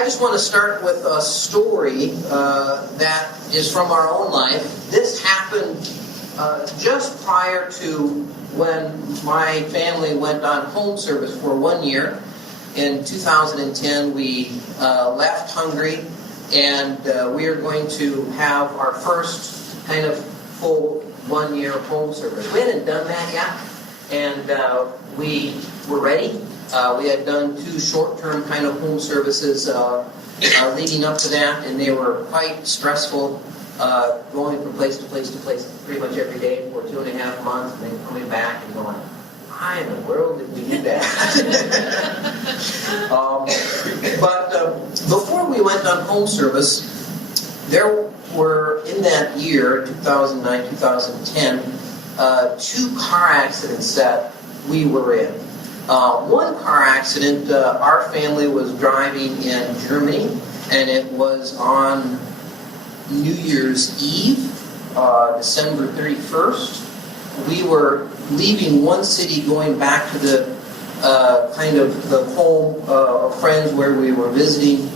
I just want to start with a story that is from our own life. This happened just prior to when my family went on home service for 1 year. In 2010, we left Hungary, and we are going to have our first kind of full 1 year home service. We hadn't done that yet, and we were ready. We had done 2 short-term kind of home services leading up to that, and they were quite stressful, going from place to place to place pretty much every day for 2.5 months, and then coming back and going, why in the world did we do that? But before we went on home service, there were, in that year, 2009, 2010, 2 car accidents that we were in. One car accident, our family was driving in Germany, and it was on New Year's Eve, December 31st. We were leaving one city, going back to the kind of the home of friends where we were visiting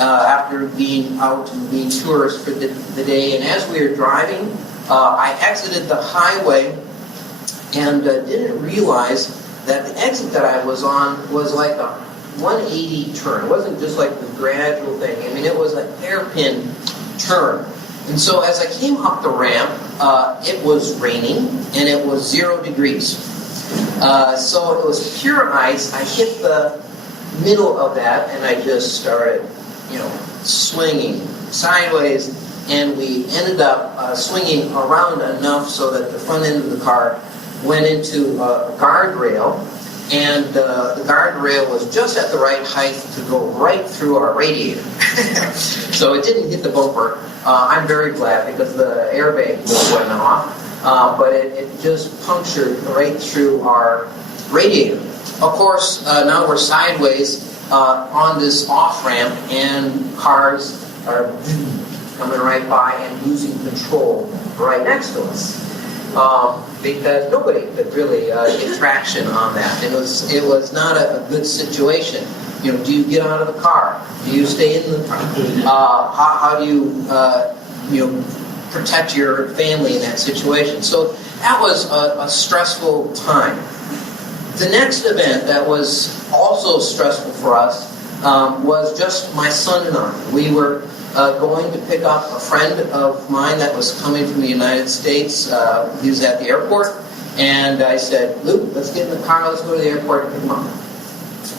after being out and being tourists for the day. And as we were driving, I exited the highway and didn't realize that the exit that I was on was like a 180 turn. It wasn't just like the gradual thing. I mean, it was an hairpin turn. And so as I came up the ramp, it was raining, and it was 0 degrees. So it was pure ice. I hit the middle of that, and I just started, swinging sideways, and we ended up swinging around enough so that the front end of the car went into a guardrail, and the guardrail was just at the right height to go right through our radiator. So it didn't hit the bumper. I'm very glad, because the airbag went off, but it just punctured right through our radiator. Of course, now we're sideways on this off-ramp, and cars are coming right by and losing control right next to us. Because nobody could really get traction on that. It was not a good situation. Do you get out of the car? Do you stay in the car? How do you protect your family in that situation? So that was a stressful time. The next event that was also stressful for us was just my son and I. We were going to pick up a friend of mine that was coming from the United States. He was at the airport, and I said, Luke, let's get in the car, let's go to the airport and pick him up.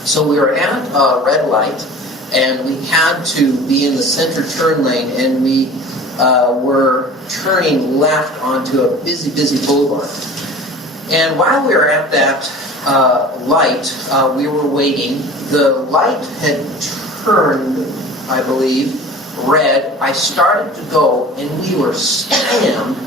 So we were at a red light, and we had to be in the center turn lane, and we were turning left onto a busy boulevard. And while we were at that light, we were waiting. The light had turned, I believe, red. I started to go, and we were slammed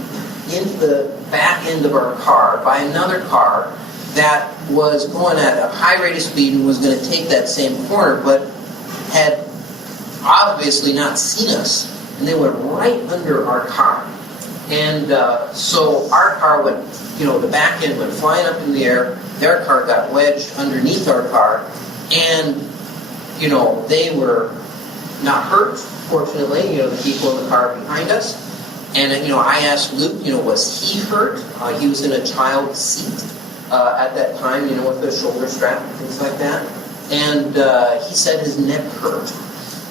into the back end of our car by another car that was going at a high rate of speed and was going to take that same corner, but had obviously not seen us, and they went right under our car. And so our car went, the back end went flying up in the air. Their car got wedged underneath our car, and they were not hurt, fortunately, the people in the car behind us. And, I asked Luke, was he hurt? He was in a child seat at that time, with a shoulder strap and things like that. And he said his neck hurt.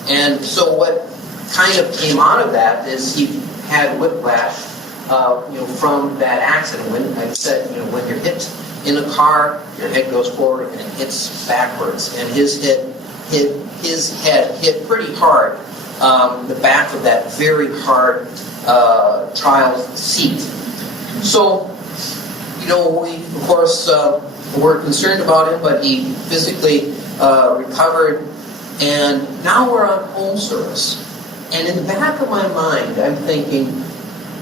And so what kind of came out of that is he had whiplash, from that accident. When I said, when you're hit in a car, your head goes forward and it hits backwards. And his head hit pretty hard, the back of that very hard child seat. So, we, of course, were concerned about him, but he physically recovered, and now we're on home service. And in the back of my mind, I'm thinking,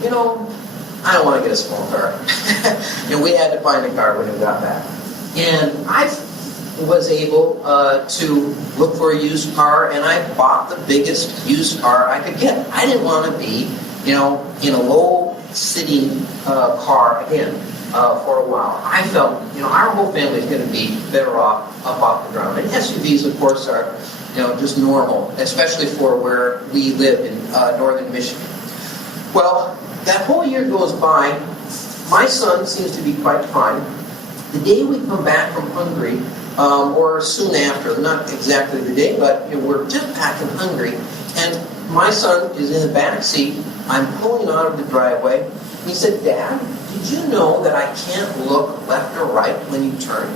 I don't want to get a small car. We had to find a car when we got back. And I was able to look for a used car, and I bought the biggest used car I could get. I didn't want to be, in a low-sitting car again for a while. I felt, our whole family is going to be better off up off the ground. And SUVs, of course, are just normal, especially for where we live in northern Michigan. Well, that whole year goes by. My son seems to be quite fine. The day we come back from Hungary, or soon after, not exactly the day, but we're just back in Hungary, and my son is in the back seat. I'm pulling out of the driveway. And he said, "Dad, did you know that I can't look left or right when you turn?"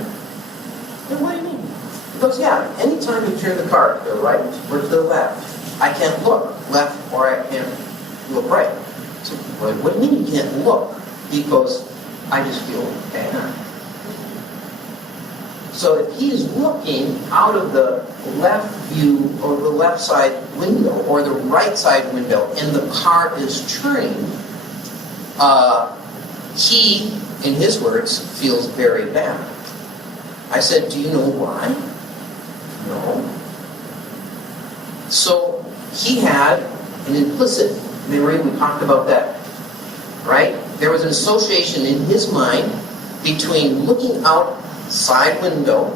And what do you mean? He goes, "Yeah, anytime you turn the car to the right or to the left, I can't look left or I can't look right." So, what do you mean you can't look? Because I just feel bad. So if he's looking out of the left view or the left side window or the right side window and the car is turning, he, in his words, feels very bad. I said, "Do you know why?" "No." So he had an implicit memory. We talked about that, right? There was an association in his mind between looking out side window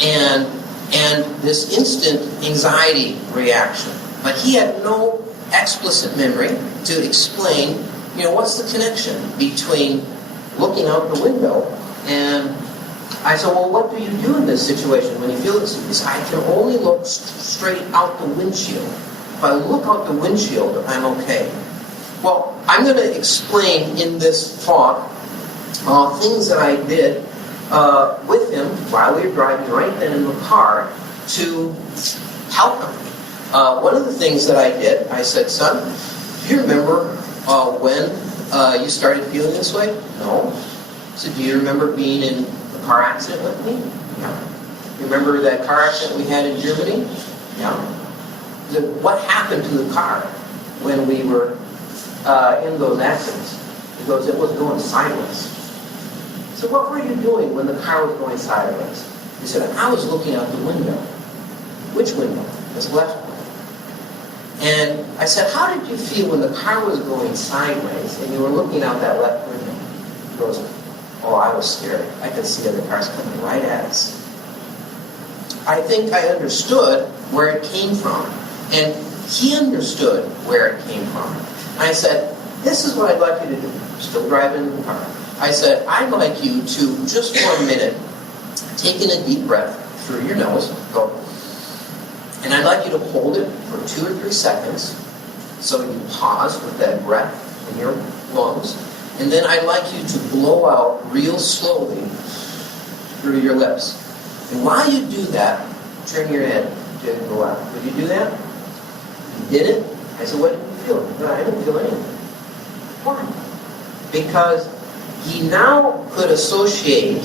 and this instant anxiety reaction. But he had no explicit memory to explain, what's the connection between looking out the window and... I said, "Well, what do you do in this situation when you feel this?" He said, "I can only look straight out the windshield. If I look out the windshield, I'm okay." Well, I'm going to explain in this talk things that I did with him while we were driving right then in the car to help him. One of the things that I did, I said, "Son, do you remember when you started feeling this way?" "No." I said, "Do you remember being in a car accident with me?" "Yeah." "You remember that car accident we had in Germany?" "Yeah." I said, "What happened to the car when we were in those accidents?" He goes, "It was going sideways." So what were you doing when the car was going sideways? He said, "I was looking out the window." "Which window?" "This left one." And I said, "How did you feel when the car was going sideways and you were looking out that left window?" He goes, "Oh, I was scared. I could see other cars coming right at us." I think I understood where it came from. And he understood where it came from. And I said, "This is what I'd like you to do." Still driving in the car. I said, "I'd like you to, just for a minute, take in a deep breath through your nose. Go. And I'd like you to hold it for 2 or 3 seconds. So you pause with that breath in your lungs. And then I'd like you to blow out real slowly through your lips. And while you do that, turn your head to the left. Would you do that?" He did it. I said, "What did you feel?" "No, I didn't feel anything." Why? Because he now could associate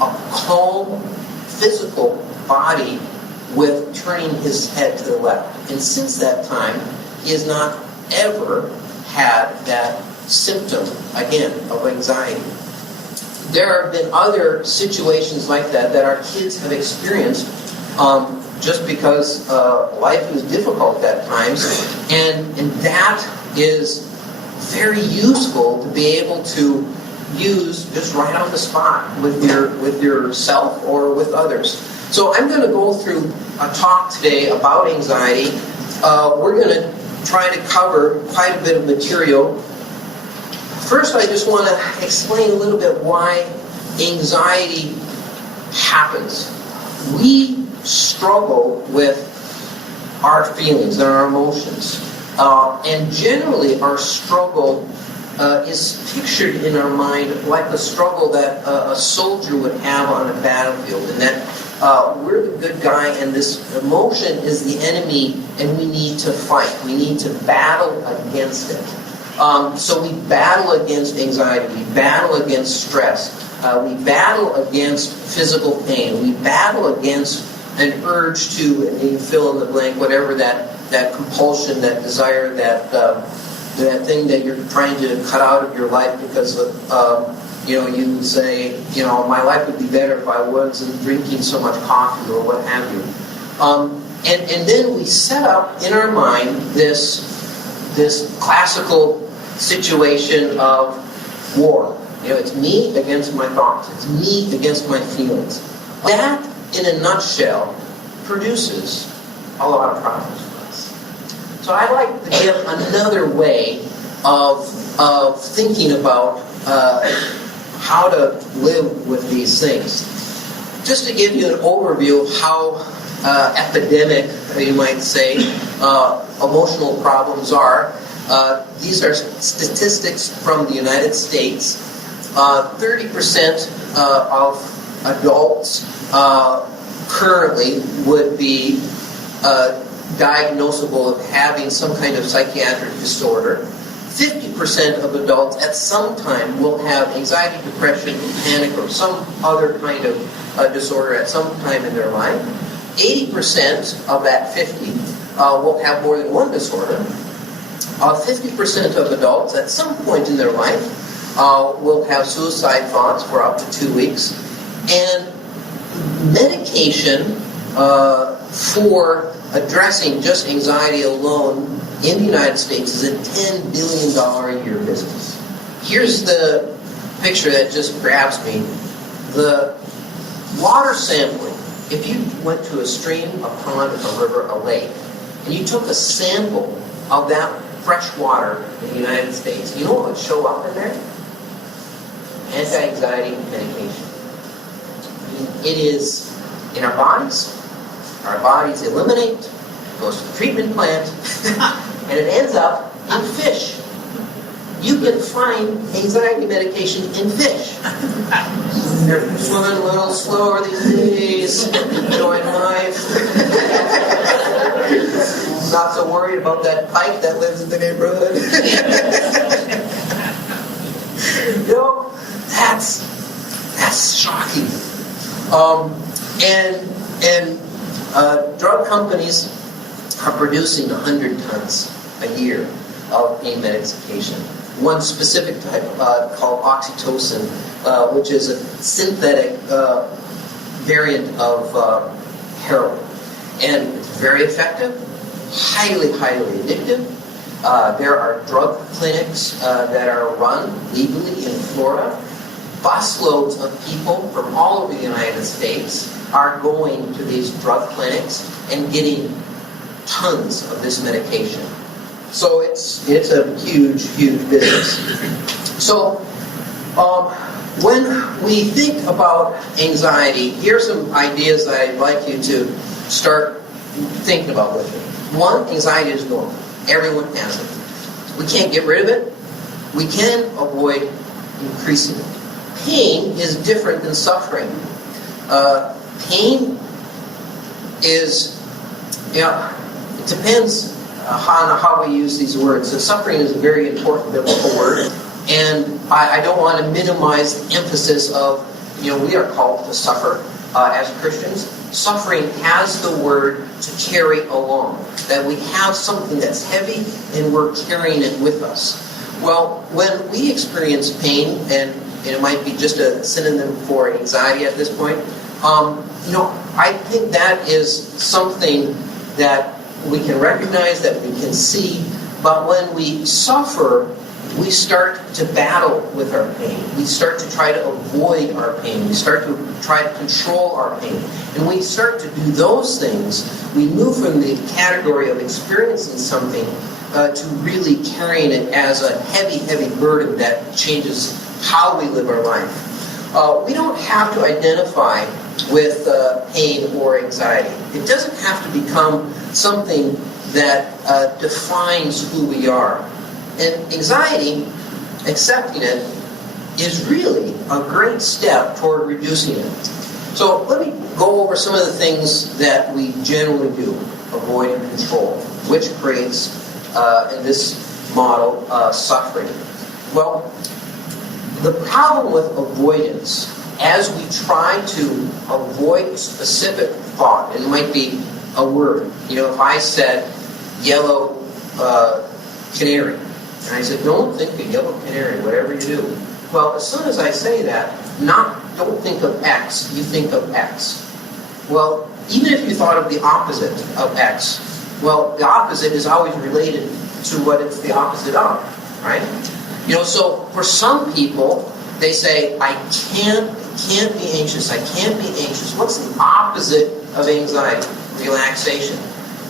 a calm, physical body with turning his head to the left. And since that time, he has not ever had that symptom, again, of anxiety. There have been other situations like that our kids have experienced just because life is difficult at times. And that is very useful to be able to use just right on the spot with yourself or with others. So I'm going to go through a talk today about anxiety. We're going to try to cover quite a bit of material. First, I just want to explain a little bit why anxiety happens. We struggle with our feelings and our emotions. And generally, our struggle is pictured in our mind like the struggle that a soldier would have on a battlefield, and that we're the good guy, and this emotion is the enemy, and we need to fight. We need to battle against it. So we battle against anxiety. We battle against stress. We battle against physical pain. We battle against an urge to, and you fill in the blank, whatever that compulsion, that desire, that thing that you're trying to cut out of your life because of, you say, my life would be better if I wasn't drinking so much coffee or what have you. And then we set up in our mind this classical situation of war. It's me against my thoughts. It's me against my feelings. That, in a nutshell, produces a lot of problems for us. So I'd like to give another way of thinking about how to live with these things. Just to give you an overview of how epidemic, you might say, emotional problems are. These are statistics from the United States. 30% of adults currently would be diagnosable of having some kind of psychiatric disorder. 50% of adults at some time will have anxiety, depression, panic, or some other kind of disorder at some time in their life. 80% of that 50 will have more than one disorder. 50% of adults at some point in their life will have suicide thoughts for up to 2 weeks. And medication for addressing just anxiety alone in the United States is a $10 billion a year business. Here's the picture that just grabs me. The water sampling. If you went to a stream, a pond, a river, a lake, and you took a sample of that fresh water in the United States, you know what would show up in there? Anti-anxiety medication. It is in our bodies eliminate, goes to the treatment plant, and it ends up in fish. You can find anxiety medication in fish. They're swimming a little slower these days, enjoying life. Not so worried about that pike that lives in the neighborhood. You know, that's shocking. Drug companies are producing 100 tons a year of pain medication. One specific type called oxytocin, which is a synthetic variant of heroin. And it's very effective, highly, highly addictive. There are drug clinics that are run legally in Florida. Busloads of people from all over the United States are going to these drug clinics and getting tons of this medication. So it's a huge, huge business. So when we think about anxiety, here's some ideas that I'd like you to start thinking about with me. One, anxiety is normal. Everyone has it. We can't get rid of it. We can avoid increasing it. Pain is different than suffering. Pain is, it depends on how we use these words. So suffering is a very important biblical word, and I don't want to minimize the emphasis of, we are called to suffer as Christians. Suffering has the word to carry along, that we have something that's heavy and we're carrying it with us. Well, when we experience pain, and it might be just a synonym for anxiety at this point, I think that is something that we can recognize, that we can see, but when we suffer, we start to battle with our pain. We start to try to avoid our pain. We start to try to control our pain. And when we start to do those things, we move from the category of experiencing something to really carrying it as a heavy, heavy burden that changes how we live our life. We don't have to identify with pain or anxiety. It doesn't have to become something that defines who we are. And anxiety, accepting it, is really a great step toward reducing it. So let me go over some of the things that we generally do, avoid and control, which creates, in this model, suffering. Well, the problem with avoidance, as we try to avoid a specific thought, and it might be a word. If I said yellow canary, and I said, don't think of yellow canary, whatever you do. Well, as soon as I say that, don't think of X, you think of X. Well, even if you thought of the opposite of X, well, the opposite is always related to what it's the opposite of, right? So for some people, they say, I can't be anxious. I can't be anxious. What's the opposite of anxiety? Relaxation.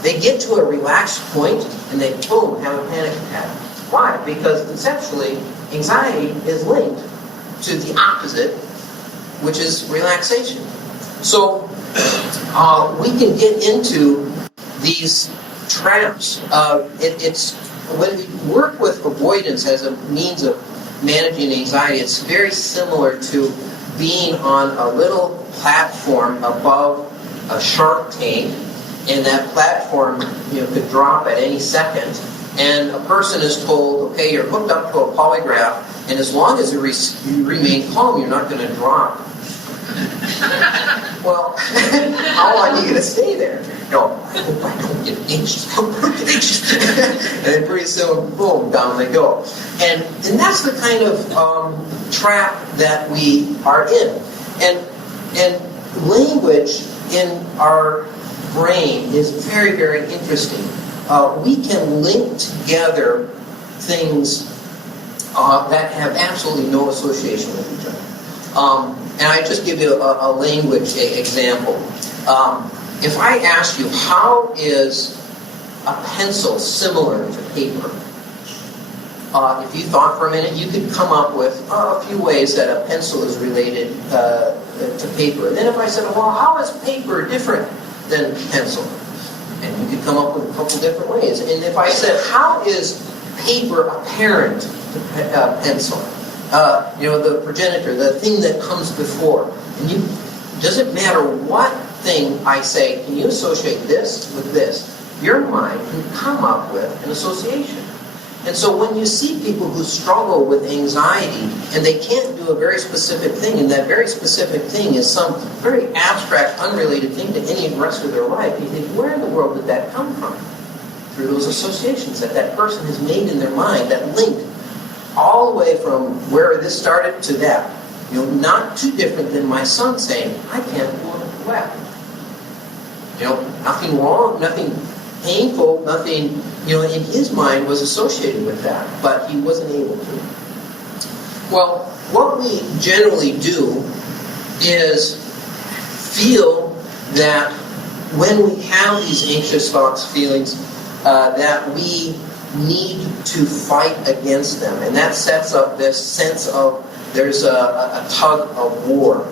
they get to a relaxed point and they, boom, have a panic attack. Why? Because conceptually, anxiety is linked to the opposite, which is relaxation. So we can get into these traps. It's when we work with avoidance as a means of managing anxiety, it's very similar to being on a little platform above a shark tank, and that platform could drop at any second. And a person is told, okay, you're hooked up to a polygraph, and as long as you remain calm, you're not going to drop. Well, how long are you going to stay there? No, I hope I don't get anxious. I hope I don't get anxious. And then pretty soon, boom, down they go. And that's the kind of trap that we are in. And language in our brain is very, very interesting. We can link together things that have absolutely no association with each other. And I just give you a language example. If I ask you, how is a pencil similar to paper? If you thought for a minute, you could come up with a few ways that a pencil is related to paper. And then if I said, well, how is paper different than pencil? And you could come up with a couple different ways. And if I said, how is paper apparent to pencil? The progenitor, the thing that comes before. And doesn't matter what thing I say, can you associate this with this? Your mind can come up with an association. And so when you see people who struggle with anxiety and they can't do a very specific thing, and that very specific thing is some very abstract, unrelated thing to any of the rest of their life, you think, where in the world did that come from? Through those associations that person has made in their mind, that link all the way from where this started to that. Not too different than my son saying, I can't pull a web. Nothing wrong, nothing painful, nothing, in his mind was associated with that, but he wasn't able to. Well, what we generally do is feel that when we have these anxious thoughts, feelings, that we need to fight against them. And that sets up this sense of there's a tug of war.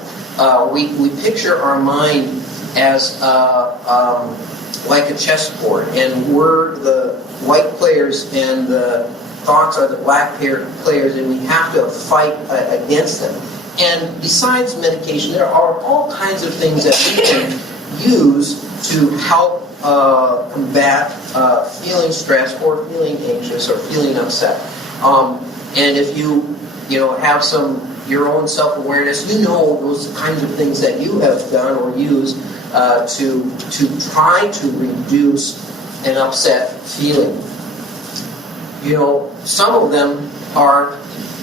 We picture our mind as like a chessboard, and we're the white players and the thoughts are the black players, and we have to fight against them. And besides medication, there are all kinds of things that we can use to help combat feeling stressed or feeling anxious or feeling upset. And if you have your own self-awareness, those kinds of things that you have done or used to try to reduce an upset feeling. Some of them are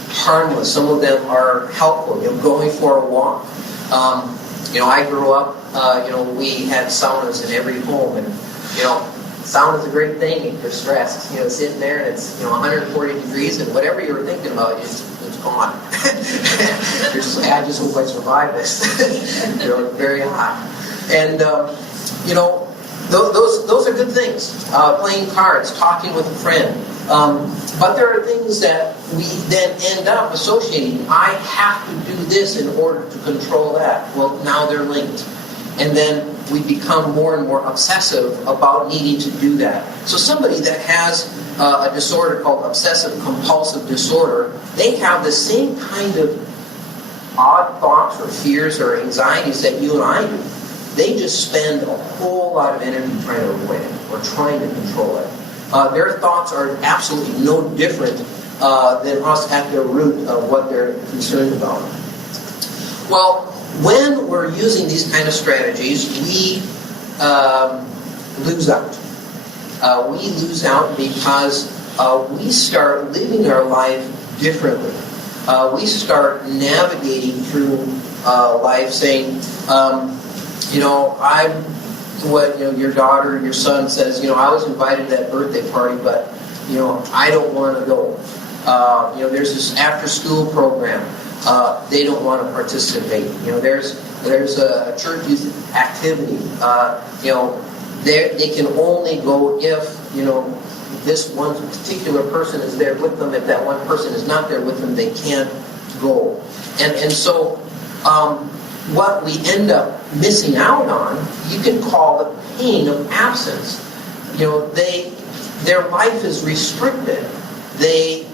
harmless, some of them are helpful. Going for a walk. I grew up, we had saunas in every home, and sauna's a great thing if you're stressed. Sitting there and it's 140 degrees, and whatever you were thinking about, it's gone. You're just like, I just hope I survive this. Very hot. And those are good things. Playing cards, talking with a friend. But there are things that we then end up associating. I have to do this in order to control that. Well, now they're linked. And then we become more and more obsessive about needing to do that. So somebody that has a disorder called obsessive compulsive disorder, they have the same kind of odd thoughts or fears or anxieties that you and I do. They just spend a whole lot of energy trying to avoid it or trying to control it. Their thoughts are absolutely no different than us at the root of what they're concerned about. Well, when we're using these kind of strategies, we lose out. We lose out because we start living our life differently. We start navigating through life saying, your daughter, your son says, I was invited to that birthday party, but, I don't want to go. There's this after-school program. They don't want to participate. There's a church youth activity. they can only go if, this one particular person is there with them. If that one person is not there with them, they can't go. And so what we end up missing out on, you can call the pain of absence. Their life is restricted. They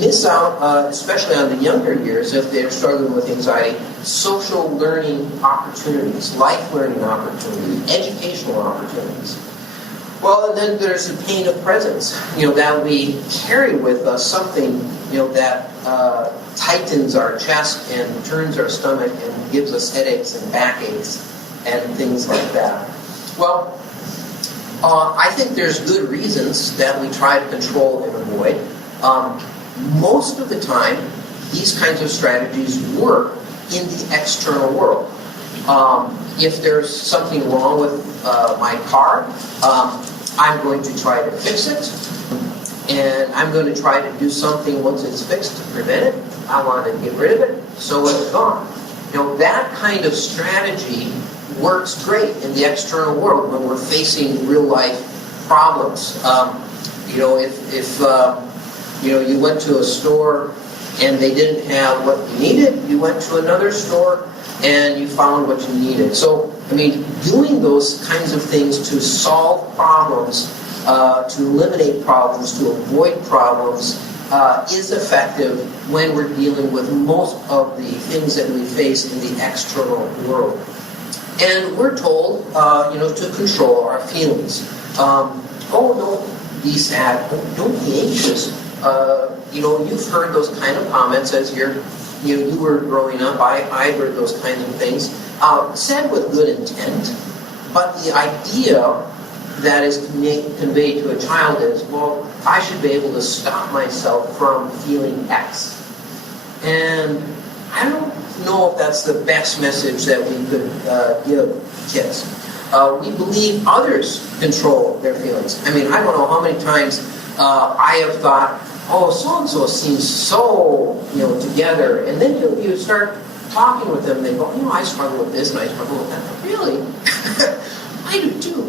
miss out, especially on the younger years, if they're struggling with anxiety, social learning opportunities, life learning opportunities, educational opportunities. Well, and then there's the pain of presence, that we carry with us, something, that tightens our chest and turns our stomach and gives us headaches and backaches and things like that. Well, I think there's good reasons that we try to control and avoid. Most of the time, these kinds of strategies work in the external world. If there's something wrong with my car, I'm going to try to fix it, and I'm going to try to do something once it's fixed to prevent it. I want to get rid of it, so it's gone. That kind of strategy works great in the external world when we're facing real life problems. If you went to a store and they didn't have what you needed, you went to another store and you found what you needed. So, doing those kinds of things to solve problems, to eliminate problems, to avoid problems, is effective when we're dealing with most of the things that we face in the external world. And we're told, to control our feelings. Don't be sad. Don't be anxious. You've heard those kind of comments as you were growing up. I heard those kinds of things. Said with good intent, but the idea that is conveyed to a child is, well, I should be able to stop myself from feeling X. And I don't know if that's the best message that we could give kids. We believe others control their feelings. I don't know how many times I have thought, oh, so-and-so seems so, together. And then you start talking with them, and they go, I struggle with this and I struggle with that. Really? I do too.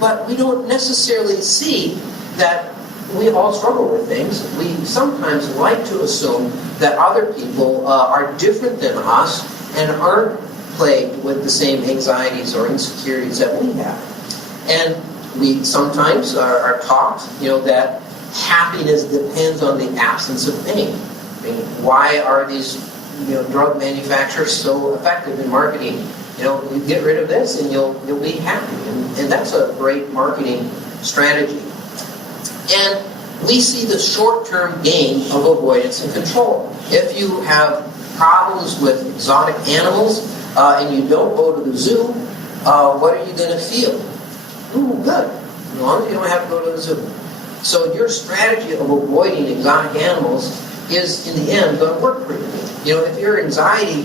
But we don't necessarily see that we all struggle with things. We sometimes like to assume that other people are different than us and aren't plagued with the same anxieties or insecurities that we have. And we sometimes are taught, that happiness depends on the absence of pain. Why are these, drug manufacturers so effective in marketing? You get rid of this and you'll be happy. And that's a great marketing strategy. And we see the short-term gain of avoidance and control. If you have problems with exotic animals and you don't go to the zoo, what are you going to feel? Ooh, good. As long as you don't have to go to the zoo. So your strategy of avoiding exotic animals is, in the end, going to work for you. If your anxiety,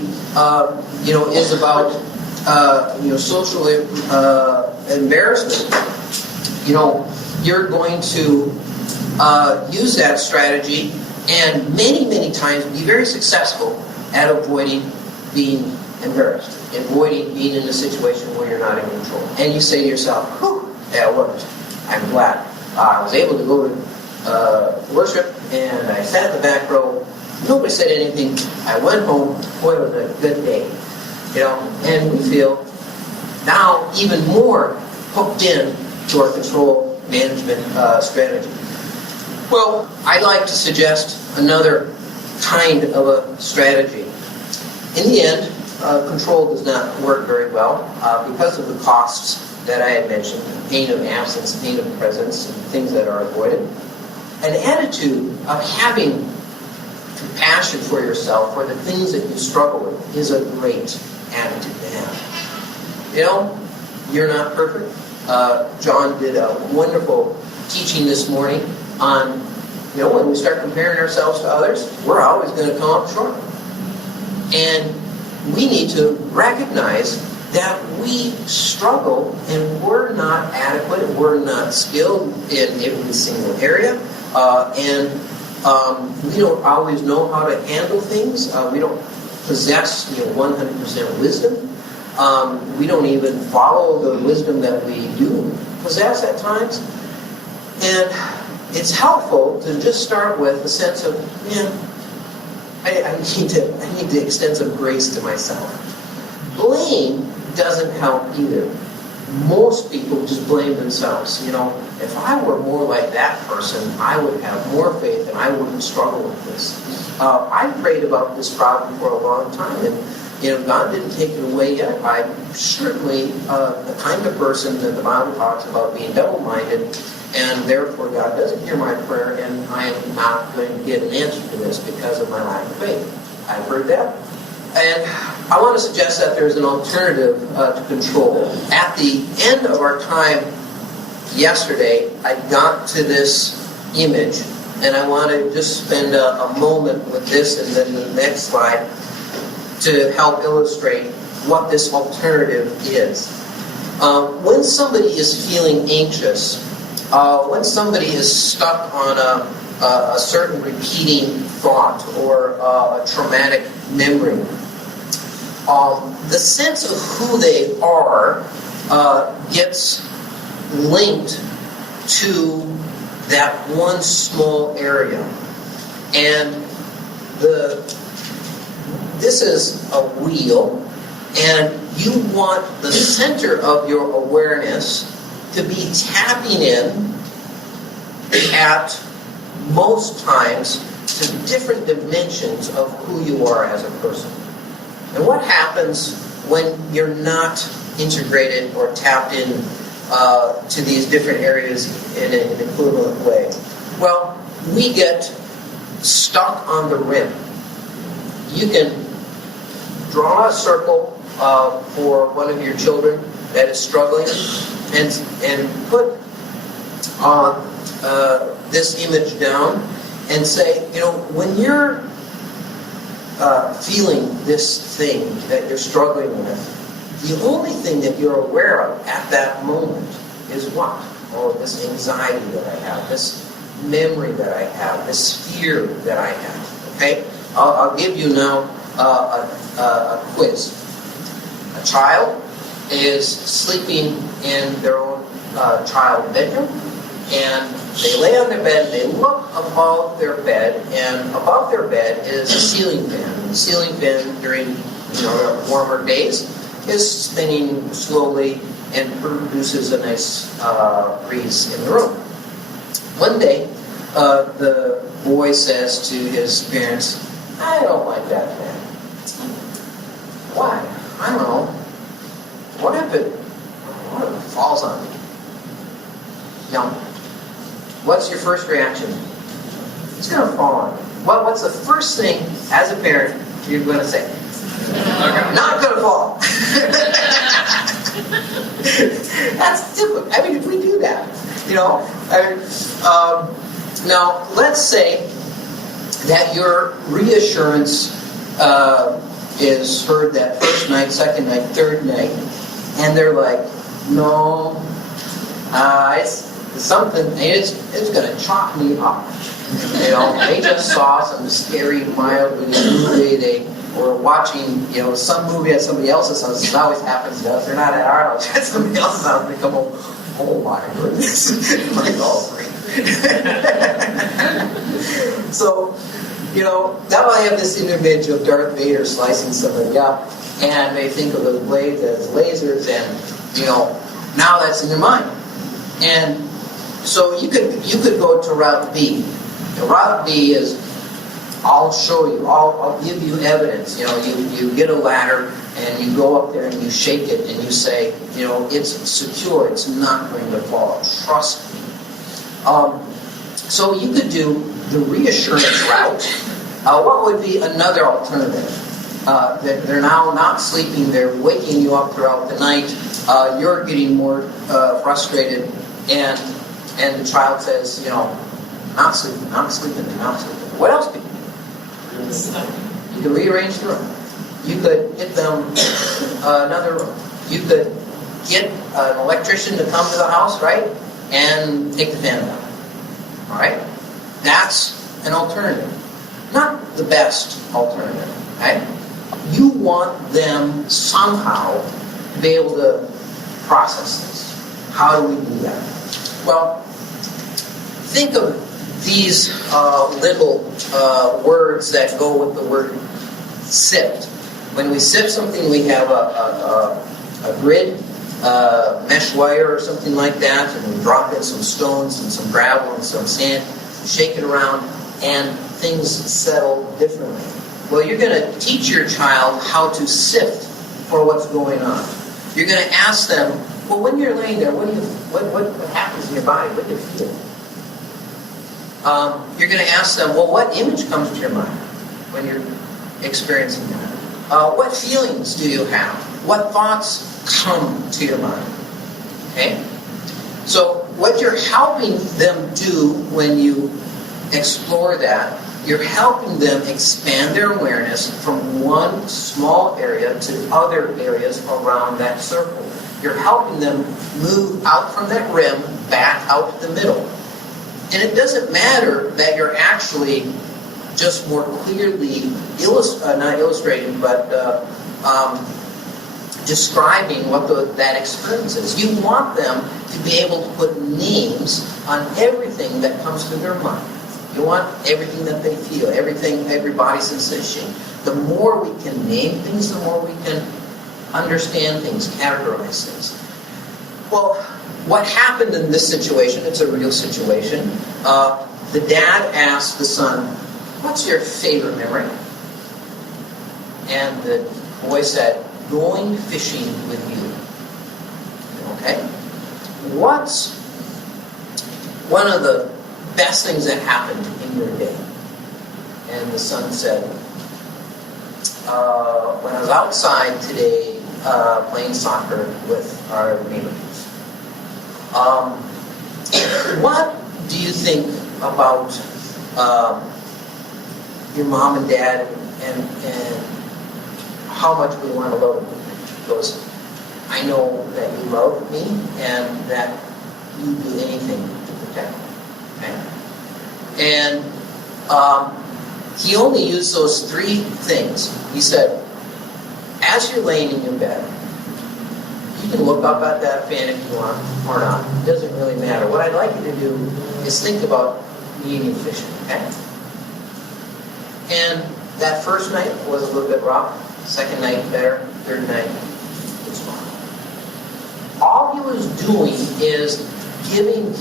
is about, social embarrassment, you're going to use that strategy and many, many times be very successful at avoiding being embarrassed, avoiding being in a situation where you're not in control. And you say to yourself, whew, that worked. I'm glad. I was able to go to worship, and I sat in the back row. Nobody said anything. I went home. Boy, it was a good day. And we feel now even more hooked in to our control management strategy. Well, I'd like to suggest another kind of a strategy. In the end, control does not work very well because of the costs that I had mentioned, pain of absence, pain of presence, and things that are avoided. An attitude of having compassion for yourself, for the things that you struggle with, is a great attitude to have. You're not perfect. John did a wonderful teaching this morning on, when we start comparing ourselves to others, we're always going to come up short. And we need to recognize that we struggle and we're not adequate, we're not skilled in every single area, and we don't always know how to handle things. We don't possess 100% wisdom. We don't even follow the wisdom that we do possess at times. And it's helpful to just start with a sense of, I need to extend some grace to myself. Blame doesn't help either. Most people just blame themselves. If I were more like that person, I would have more faith and I wouldn't struggle with this. I prayed about this problem for a long time, and God didn't take it away yet. I'm certainly the kind of person that the Bible talks about being double-minded, and therefore God doesn't hear my prayer, and I am not going to get an answer to this because of my lack of faith. I've heard that. And I want to suggest that there's an alternative to control. At the end of our time yesterday, I got to this image, and I want to just spend a moment with this and then the next slide to help illustrate what this alternative is. When somebody is feeling anxious, when somebody is stuck on a certain repeating thought or a traumatic memory, the sense of who they are gets linked to that one small area. And this is a wheel, and you want the center of your awareness to be tapping in at most times to different dimensions of who you are as a person. And what happens when you're not integrated or tapped in to these different areas in an equivalent way? Well, we get stuck on the rim. You can draw a circle for one of your children that is struggling and put this image down and say, when you're feeling this thing that you're struggling with, the only thing that you're aware of at that moment is what? Oh, this anxiety that I have, this memory that I have, this fear that I have. Okay? I'll give you now a quiz. A child is sleeping in their own child bedroom, and they lay on their bed, they look above their bed, and above their bed is a ceiling fan. And the ceiling fan during warmer days is spinning slowly and produces a nice breeze in the room. One day, the boy says to his parents, I don't like that fan. Why? I don't know. What if it falls on me? What's your first reaction? It's going to fall on me. What's the first thing, as a parent, you're going to say? Not going to fall. That's typical. I mean, if we do that, now, let's say that your reassurance is heard that first night, second night, third night, and they're like, no, it's something, it's going to chop me up. They just saw some scary, mildly movie. They were watching, some movie at somebody else's house. This always happens to us. They're not at our house. At somebody else's house. They come home. Oh my goodness! Like all three. So, now I have this image of Darth Vader slicing somebody up, and they think of those blades as lasers, and now that's in their mind. And so you could go to route B. Route B is, I'll show you, I'll give you evidence. You get a ladder and you go up there and you shake it and you say, it's secure, it's not going to fall. Trust me. So you could do the reassurance route. What would be another alternative? They're now not sleeping, they're waking you up throughout the night, you're getting more frustrated, and the child says, not sleeping. What else could you do? You could rearrange the room. You could get them another room. You could get an electrician to come to the house, right? And take the fan down. All right? That's an alternative. Not the best alternative, right? You want them somehow to be able to process this. How do we do that? Well, think of these little words that go with the word sift. When we sift something, we have a grid, mesh wire or something like that, and we drop in some stones and some gravel and some sand, shake it around, and things settle differently. Well, you're going to teach your child how to sift for what's going on. You're going to ask them, well, when you're laying there, what happens in your body? What do you feel? You're going to ask them, well, what image comes to your mind when you're experiencing that? What feelings do you have? What thoughts come to your mind? Okay? So what you're helping them do when you explore that, you're helping them expand their awareness from one small area to other areas around that circle. You're helping them move out from that rim back out to the middle. And it doesn't matter that you're actually just more clearly not illustrating, but describing what that experience is. You want them to be able to put names on everything that comes to their mind. You want everything that they feel, every body sensation. The more we can name things, the more we can understand things, categorize things. Well, what happened in this situation, it's a real situation. The dad asked the son, what's your favorite memory? And the boy said, going fishing with you. Okay? What's one of the best things that happened in your day? And the son said, when I was outside today playing soccer with our neighbors. What do you think about your mom and dad and how much we want to love them? He goes, I know that you love me and that you do anything to protect me. Okay? And he only used those three things. He said, as you're laying in your bed, you can look up at that fan if you want or not. It doesn't really matter. What I'd like you to do is think about me eating fishing. Okay? And that first night was a little bit rough. Second night better. Third night was fine. All he was doing is giving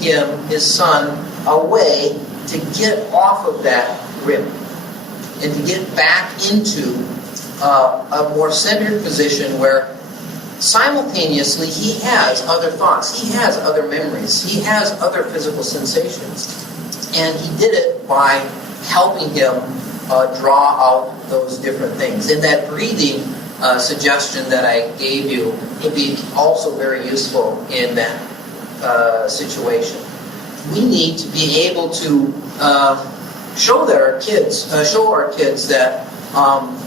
his son a way to get off of that rim and to get back into a more centered position where simultaneously he has other thoughts, he has other memories, he has other physical sensations. And he did it by helping him draw out those different things. And that breathing suggestion that I gave you would be also very useful in that situation. We need to be able to show our kids that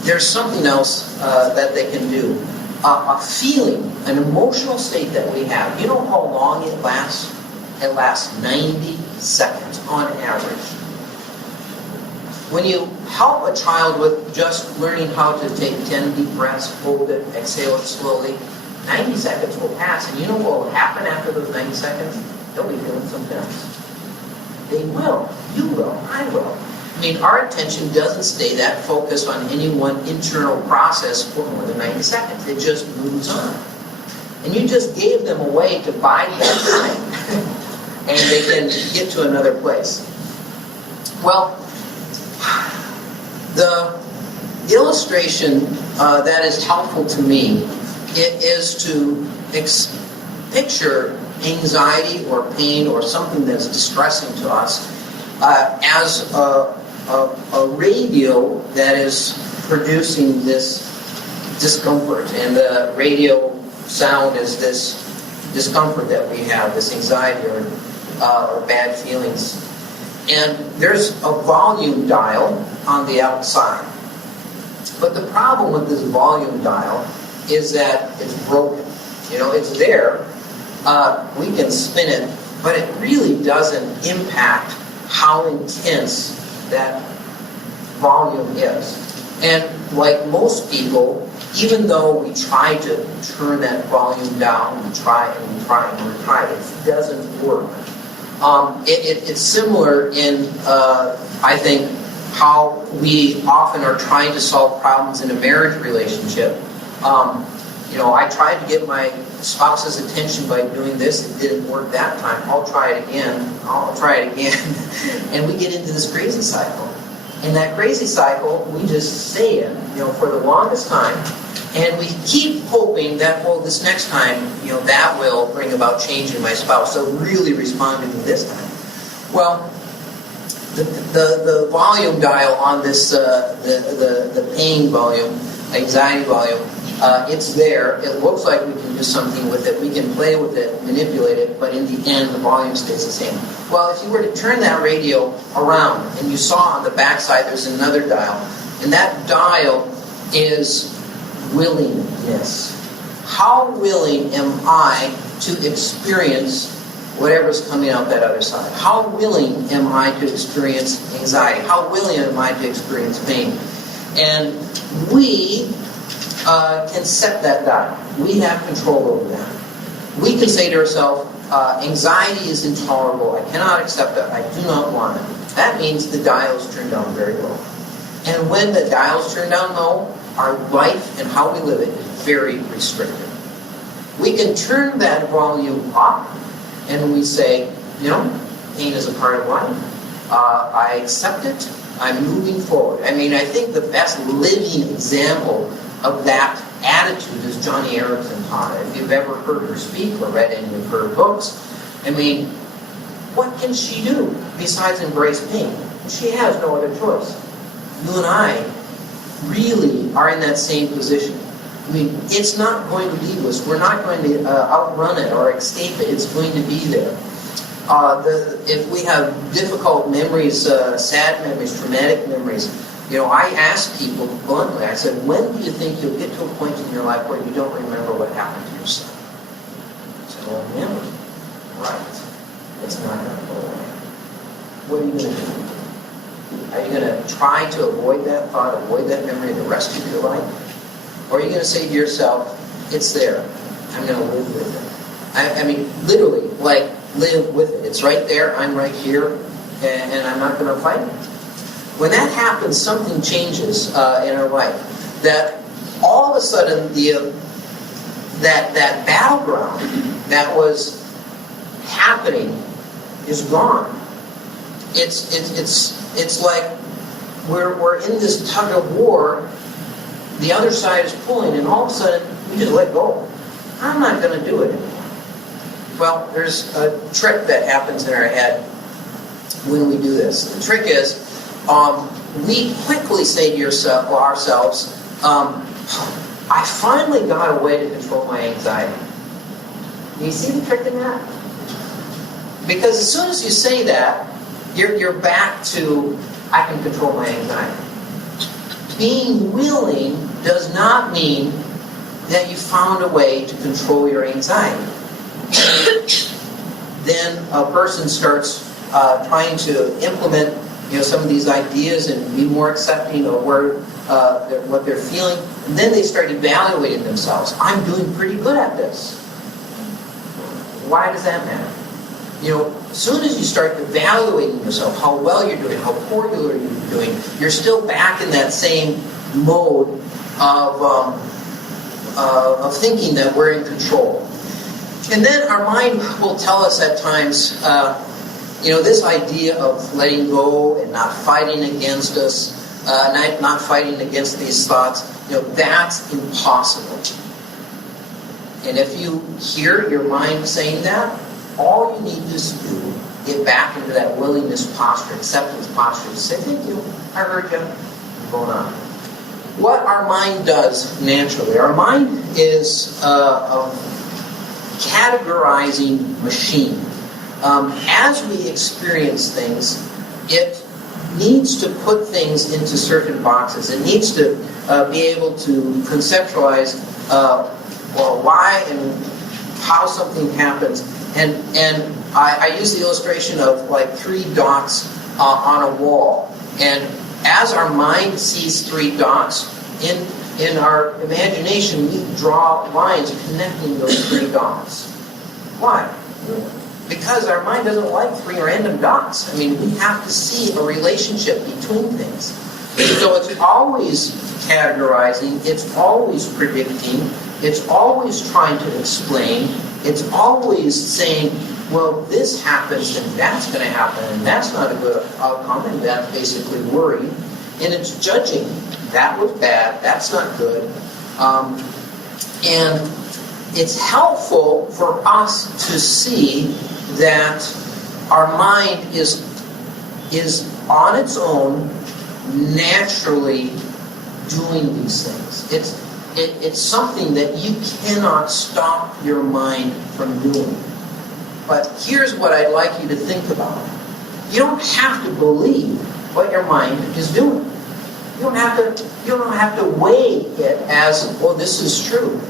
there's something else that they can do. A feeling, an emotional state that we have. You know how long it lasts? It lasts 90 seconds on average. When you help a child with just learning how to take 10 deep breaths, hold it, exhale it slowly, 90 seconds will pass. And you know what will happen after those 90 seconds? They'll be feeling something else. They will. You will. I will. I mean, our attention doesn't stay that focused on any one internal process for more than 90 seconds. It just moves on. And you just gave them a way to buy that time. And they can get to another place. Well, the illustration that is helpful to me is to picture anxiety or pain or something that's distressing to us as a radio that is producing this discomfort. And the radio sound is this discomfort that we have, this anxiety or bad feelings. And there's a volume dial on the outside. But the problem with this volume dial is that it's broken. You know, it's there. We can spin it, but it really doesn't impact how intense that volume is. And like most people, even though we try to turn that volume down, we try and we try and we try, it doesn't work. It's similar in, I think, how we often are trying to solve problems in a marriage relationship. I tried to get my spouse's attention by doing this. It didn't work that time. I'll try it again. I'll try it again. And we get into this crazy cycle. In that crazy cycle, we just stay in, for the longest time. And we keep hoping that, this next time, that will bring about change in my spouse. So really respond to me this time. Well, the volume dial on this, the pain volume, anxiety volume, it's there. It looks like we can do something with it. We can play with it, manipulate it, but in the end, the volume stays the same. Well, if you were to turn that radio around, and you saw on the backside there's another dial, and that dial is willingness. How willing am I to experience whatever's coming out that other side? How willing am I to experience anxiety? How willing am I to experience pain? And we can set that dial. We have control over that. We can say to ourselves, anxiety is intolerable. I cannot accept it. I do not want it. That means the dial is turned down very low. And when the dial is turned down low, our life and how we live it is very restricted. We can turn that volume up, and we say, pain is a part of life. I accept it. I'm moving forward. I think the best living example of that attitude is Johnny Erickson taught it. If you've ever heard her speak or read any of her books, what can she do besides embrace pain? She has no other choice. You and I really are in that same position. It's not going to leave us. We're not going to outrun it or escape it. It's going to be there. If we have difficult memories, sad memories, traumatic memories, I ask people bluntly, I said, when do you think you'll get to a point in your life where you don't remember what happened to yourself? I said, well, remember. Right. It's not going to go away. What are you going to do? Are you going to try to avoid that thought, avoid that memory the rest of your life? Or are you going to say to yourself, it's there. I'm going to live with it. Literally, live with it. It's right there. I'm right here. And I'm not going to fight it. When that happens, something changes in our life. That all of a sudden, that battleground that was happening is gone. It's like we're in this tug of war. The other side is pulling, and all of a sudden we just let go. I'm not going to do it anymore. Well, there's a trick that happens in our head when we do this. The trick is we quickly say to ourselves, I finally got a way to control my anxiety. Do you see the trick in that? Because as soon as you say that, you're back to, I can control my anxiety. Being willing does not mean that you found a way to control your anxiety. Then a person starts trying to implement some of these ideas and be more accepting of what they're feeling. And then they start evaluating themselves. I'm doing pretty good at this. Why does that matter? As soon as you start evaluating yourself, how well you're doing, how poorly you're doing, you're still back in that same mode of thinking that we're in control. And then our mind will tell us at times, this idea of letting go and not fighting against us, not fighting against these thoughts, that's impossible. And if you hear your mind saying that, all you need is to get back into that willingness posture, acceptance posture, to say, thank you, I heard you, I'm going on. What our mind does naturally, our mind is a categorizing machine. As we experience things, it needs to put things into certain boxes. It needs to be able to conceptualize why and how something happens. And I use the illustration of like 3 dots on a wall. And as our mind sees 3 dots, in our imagination, we draw lines connecting those three dots. Why? Because our mind doesn't like three random dots. I mean, we have to see a relationship between things. So it's always categorizing, it's always predicting, it's always trying to explain, it's always saying, well, this happens and that's going to happen and that's not a good outcome and that's basically worry. And it's judging. That was bad, that's not good. And it's helpful for us to see that our mind is on its own naturally doing these things. It's something that you cannot stop your mind from doing. But here's what I'd like you to think about. You don't have to believe what your mind is doing. You don't have to weigh it as, well, this is true.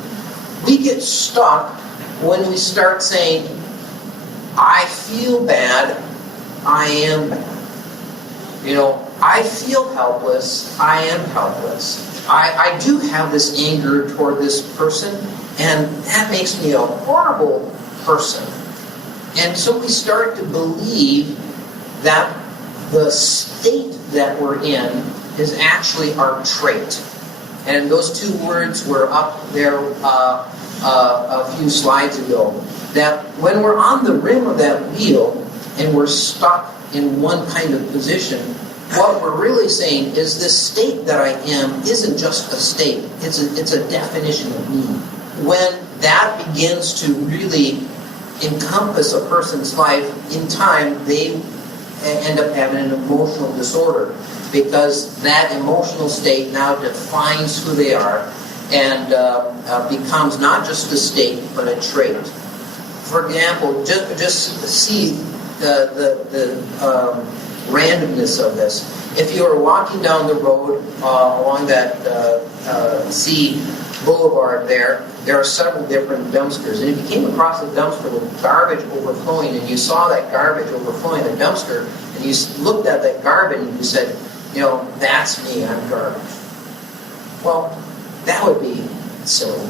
We get stuck when we start saying, I feel bad, I am bad. I feel helpless, I am helpless. I do have this anger toward this person, and that makes me a horrible person. And so we start to believe that the state that we're in is actually our trait. And those two words were up there a few slides ago. That when we're on the rim of that wheel and we're stuck in one kind of position, what we're really saying is this state that I am isn't just a state. It's a definition of me. When that begins to really encompass a person's life, in time they end up having an emotional disorder because that emotional state now defines who they are and becomes not just a state but a trait. For example, just see the randomness of this. If you were walking down the road along that C boulevard there are several different dumpsters. And if you came across a dumpster with garbage overflowing and you saw that garbage overflowing the dumpster and you looked at that garbage and you said, that's me, I'm garbage. Well, that would be silly.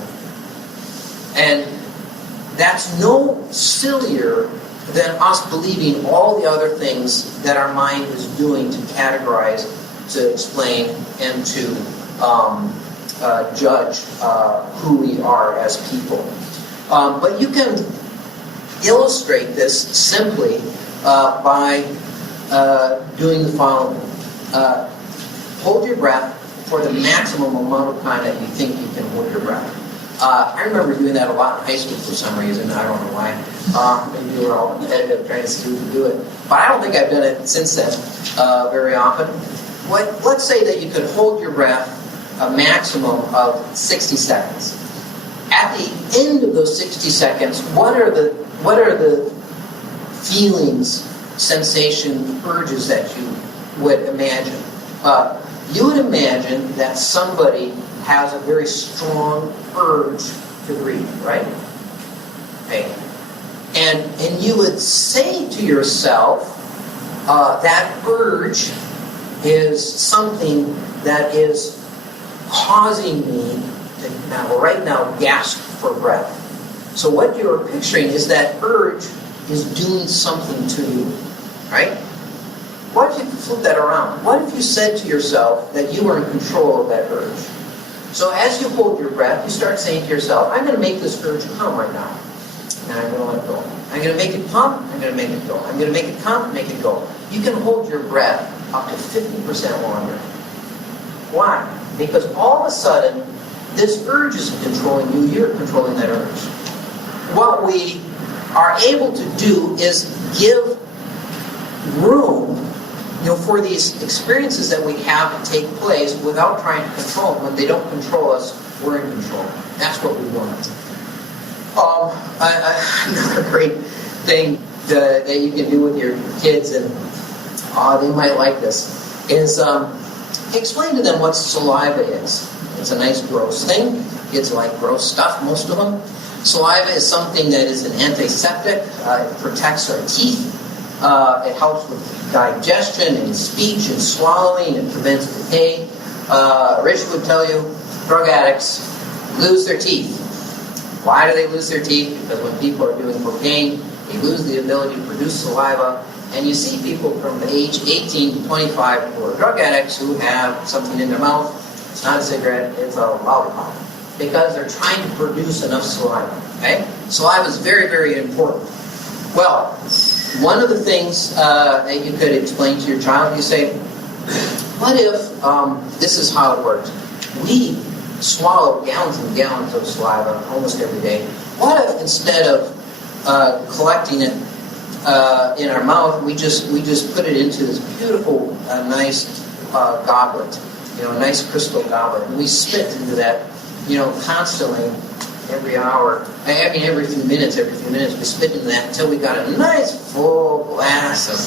And that's no sillier than us believing all the other things that our mind is doing to categorize, to explain, and to judge who we are as people. But you can illustrate this simply by doing the following. Hold your breath for the maximum amount of time that you think you can hold your breath. I remember doing that a lot in high school for some reason. I don't know why. Maybe we were all competitive trying to see who could do it. But I don't think I've done it since then very often. Let's say that you could hold your breath a maximum of 60 seconds. At the end of those 60 seconds, what are the feelings, sensation, urges that you would imagine? You would imagine that somebody has a very strong urge to breathe, right? Okay. And you would say to yourself, that urge is something that is causing me to right now gasp for breath. So what you're picturing is that urge is doing something to you, right? What if you flip that around? What if you said to yourself that you were in control of that urge? So as you hold your breath, you start saying to yourself, I'm going to make this urge come right now. And I'm going to let it go. I'm going to make it come, I'm going to make it go. I'm going to make it come, make it go. You can hold your breath up to 50% longer. Why? Because all of a sudden, this urge isn't controlling you, you're controlling that urge. What we are able to do is give room for these experiences that we have to take place without trying to control them. When they don't control us, we're in control. That's what we want. Another great thing that you can do with your kids, and they might like this, is explain to them what saliva is. It's a nice gross thing. Kids like gross stuff, most of them. Saliva is something that is an antiseptic. It protects our teeth. It helps with digestion and speech and swallowing. It prevents decay. Rich would tell you drug addicts lose their teeth. Why do they lose their teeth? Because when people are doing cocaine, they lose the ability to produce saliva. And you see people from age 18 to 25 who are drug addicts who have something in their mouth. It's not a cigarette, it's a lollipop. Because they're trying to produce enough saliva. Okay? Saliva is very, very important. Well, one of the things that you could explain to your child, you say, what if this is how it works? We swallow gallons and gallons of saliva almost every day. What if instead of collecting it in our mouth, we just put it into this beautiful, nice goblet, a nice crystal goblet, and we spit into that, constantly every hour. I mean, every few minutes, we spit into that until we got a nice full glass of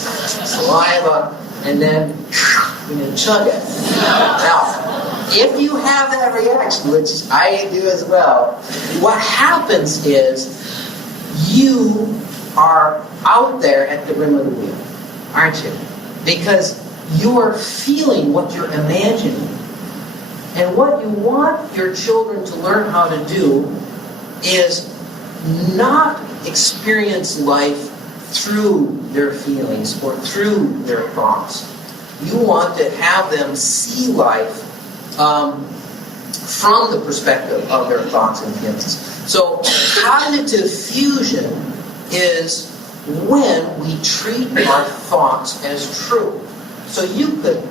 saliva, and then chug it. Now, if you have that reaction, which I do as well, what happens is you are out there at the rim of the wheel, aren't you? Because you're feeling what you're imagining. And what you want your children to learn how to do is not experience life through their feelings or through their thoughts. You want to have them see life from the perspective of their thoughts and feelings. So cognitive fusion is when we treat our thoughts as true. So you could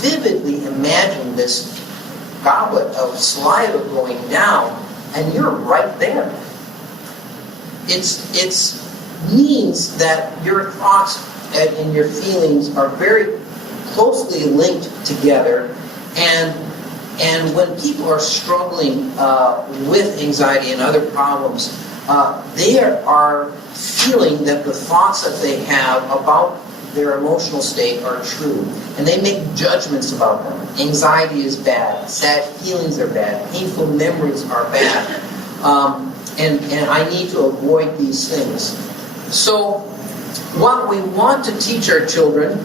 vividly imagine this goblet of saliva going down, and you're right there. It means that your thoughts and your feelings are very closely linked together, and when people are struggling with anxiety and other problems, they are feeling that the thoughts that they have about their emotional state are true, and they make judgments about them. Anxiety is bad, sad feelings are bad, painful memories are bad, and I need to avoid these things. So what we want to teach our children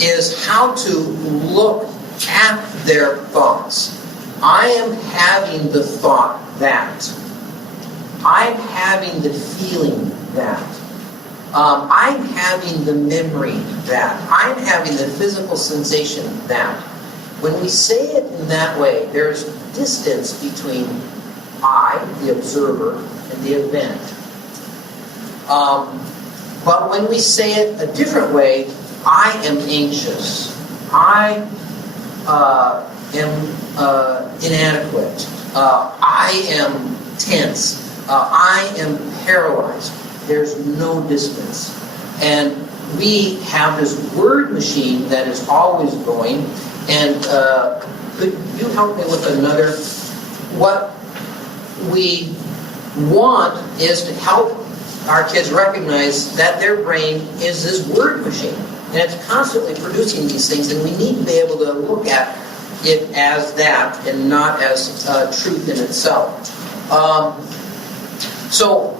is how to look at their thoughts. I am having the thought that. I'm having the feeling that. I'm having the memory that. I'm having the physical sensation that. When we say it in that way, there's distance between I, the observer, and the event. But when we say it a different way, I am anxious. I am inadequate. I am tense. I am paralyzed. There's no distance. And we have this word machine that is always going. And could you help me with another? What we want is to help our kids recognize that their brain is this word machine. And it's constantly producing these things, and we need to be able to look at it as that and not as truth in itself. So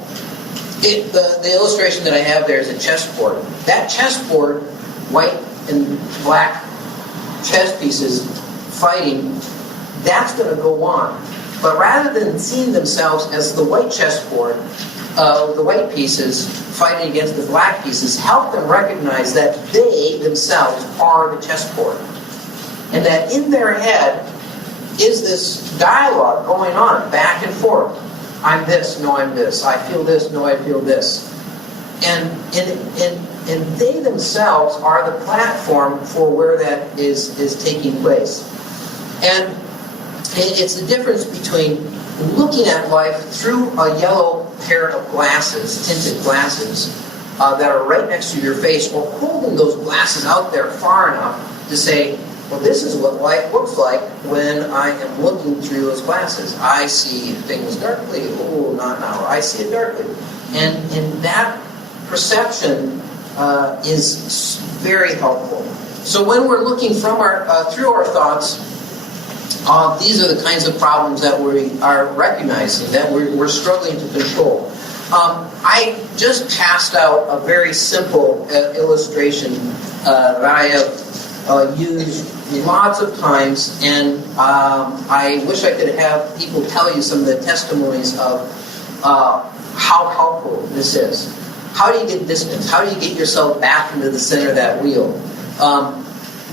the illustration that I have there is a chessboard. That chessboard, white and black chess pieces fighting, that's going to go on. But rather than seeing themselves as the white chessboard, the white pieces fighting against the black pieces, help them recognize that they themselves are the chessboard. And that in their head is this dialogue going on back and forth. I'm this, no I'm this. I feel this, no I feel this. And they themselves are the platform for where that is taking place. And it's the difference between looking at life through a yellow pair of glasses, tinted glasses, that are right next to your face, or holding those glasses out there far enough to say, well, this is what life looks like when I am looking through those glasses. I see things darkly. Oh, not now. I see it darkly. And that perception is very helpful. So when we're looking from through our thoughts, these are the kinds of problems that we are recognizing, that we're struggling to control. I just passed out a very simple illustration that I have used lots of times, and I wish I could have people tell you some of the testimonies of how helpful this is. How do you get distance? How do you get yourself back into the center of that wheel?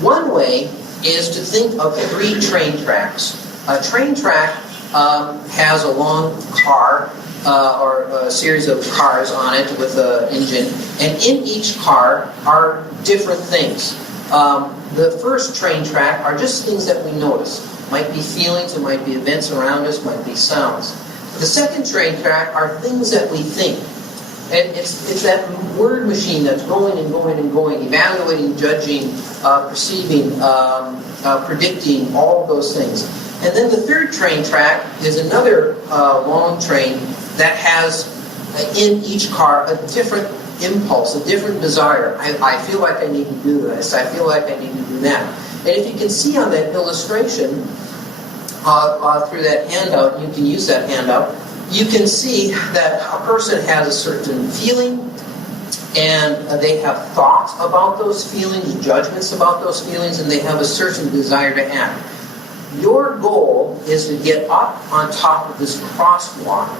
One way is to think of 3 train tracks. A train track has a long car or a series of cars on it with an engine, and in each car are different things. The first train track are just things that we notice. It might be feelings, it might be events around us, it might be sounds. The second train track are things that we think. And it's that word machine that's going and going and going, evaluating, judging, perceiving, predicting, all of those things. And then the third train track is another long train that has in each car a different impulse, a different desire. I feel like I need to do this. I feel like I need to do that. And if you can see on that illustration through that handout, you can use that handout, you can see that a person has a certain feeling, and they have thoughts about those feelings, judgments about those feelings, and they have a certain desire to act. Your goal is to get up on top of this crosswalk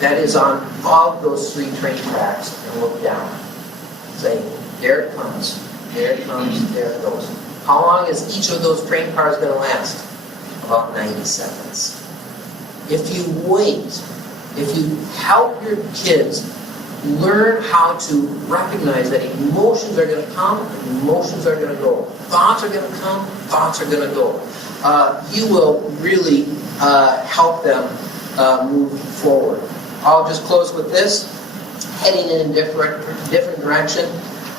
that is on above those 3 train tracks and look down. Say, there it comes, there it comes, there it goes. How long is each of those train cars going to last? About 90 seconds. If you wait, if you help your kids learn how to recognize that emotions are going to come, emotions are going to go. Thoughts are going to come, thoughts are going to go. You will really help them move forward. I'll just close with this. Heading in a different direction.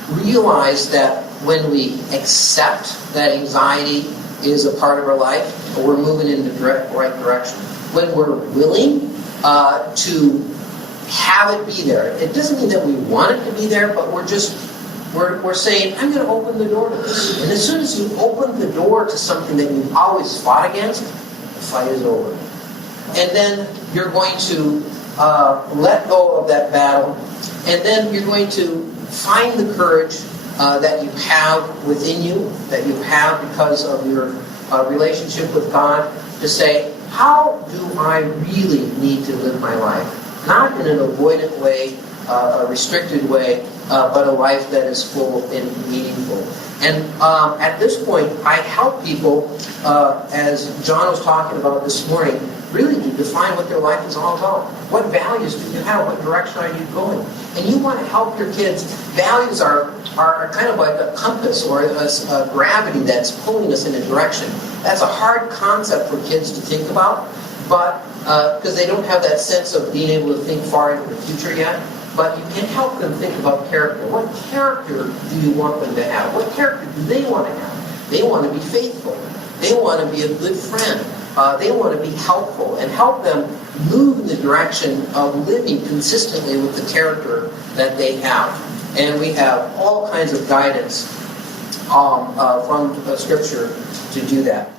Realize that when we accept that anxiety is a part of our life, we're moving in the right direction. When we're willing to have it be there, it doesn't mean that we want it to be there, but we're saying, I'm going to open the door to this. And as soon as you open the door to something that you've always fought against, the fight is over. And then you're going to let go of that battle, and then you're going to find the courage that you have within you, that you have because of your relationship with God, to say, how do I really need to live my life? Not in an avoidant way, a restricted way, but a life that is full and meaningful. And at this point, I help people, as John was talking about this morning, really to define what their life is all about. What values do you have? What direction are you going? And you want to help your kids. Values are kind of like a compass or a gravity that's pulling us in a direction. That's a hard concept for kids to think about, but because they don't have that sense of being able to think far into the future yet. But you can help them think about character. What character do you want them to have? What character do they want to have? They want to be faithful. They want to be a good friend. They want to be helpful and help them move in the direction of living consistently with the character that they have. And we have all kinds of guidance from Scripture to do that.